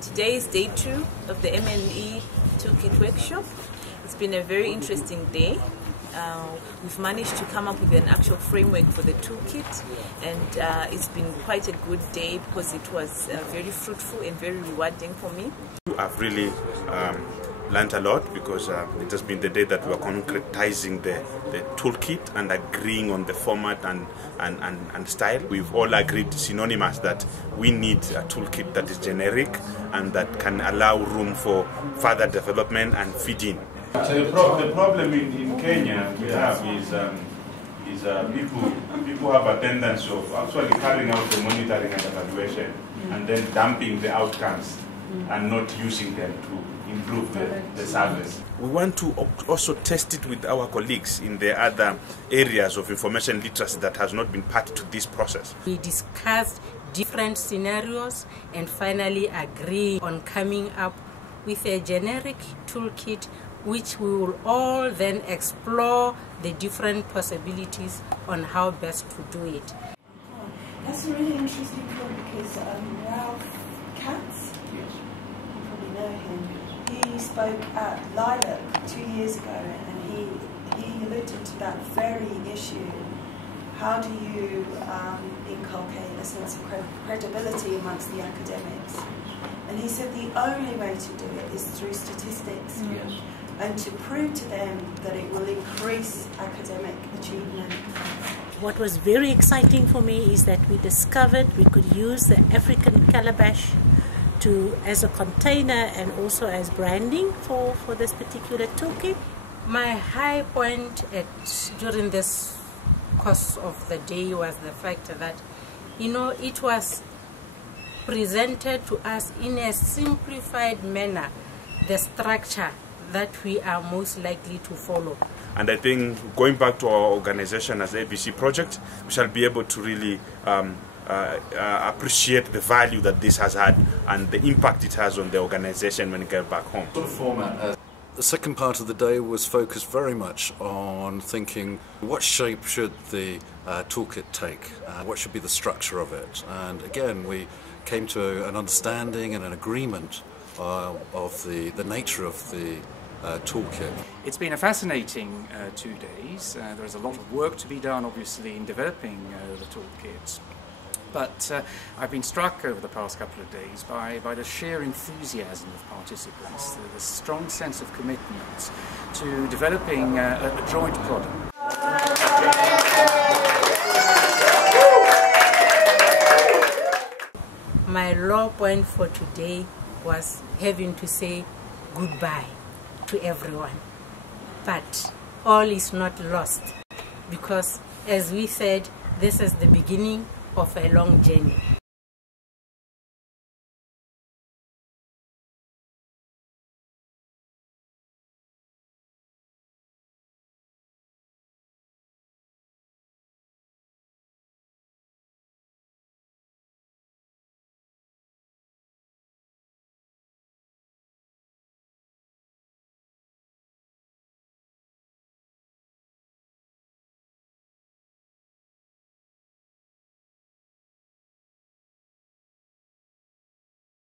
Today is day 2 of the M&E Toolkit workshop. It's been a very interesting day. We've managed to come up with an actual framework for the toolkit, and it's been quite a good day because it was very fruitful and very rewarding for me. I've really learned a lot because it has been the day that we are concretizing the toolkit and agreeing on the format and style. We've all agreed synonymous that we need a toolkit that is generic and that can allow room for further development and feeding. So the problem in Kenya we have is people have a tendency of actually carrying out the monitoring and evaluation and then dumping the outcomes and not using them to improve the service. We want to also test it with our colleagues in the other areas of information literacy that has not been part to this process. We discussed different scenarios and finally agree on coming up with a generic toolkit which we will all then explore the different possibilities on how best to do it. That's a really interesting point because Ralph Katz, you probably know him, he spoke at Lilac 2 years ago and he alluded to that very issue. How do you inculcate a sense of credibility amongst the academics? And he said the only way to do it is through statistics. Yes. And to prove to them that it will increase academic achievement. What was very exciting for me is that we discovered we could use the African calabash as a container and also as branding for this particular toolkit. My high point during this course of the day was the fact that, it was presented to us in a simplified manner, the structure that we are most likely to follow. And I think going back to our organization as ABC Project, we shall be able to really appreciate the value that this has had and the impact it has on the organization when we get back home. The second part of the day was focused very much on thinking what shape should the toolkit take, what should be the structure of it. And again, we came to an understanding and an agreement of the nature of the toolkit. It's been a fascinating 2 days. There is a lot of work to be done, obviously, in developing the toolkit. But I've been struck over the past couple of days by the sheer enthusiasm of participants, the strong sense of commitment to developing a joint product. My low point for today was having to say goodbye to everyone. But all is not lost because, as we said, this is the beginning of a long journey.